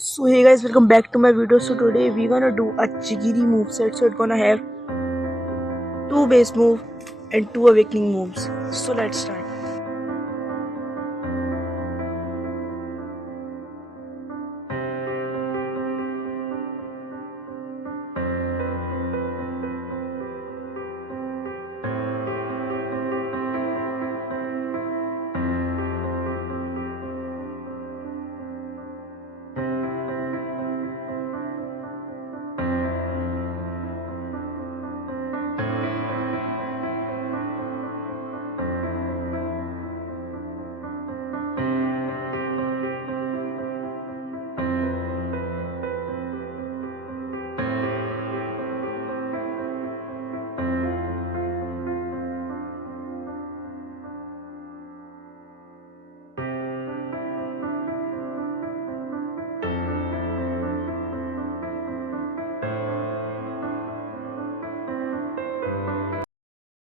So hey guys, welcome back to my video. So today we're gonna do a Jigiri move set. So it's gonna have two base move and two awakening moves. So let's start.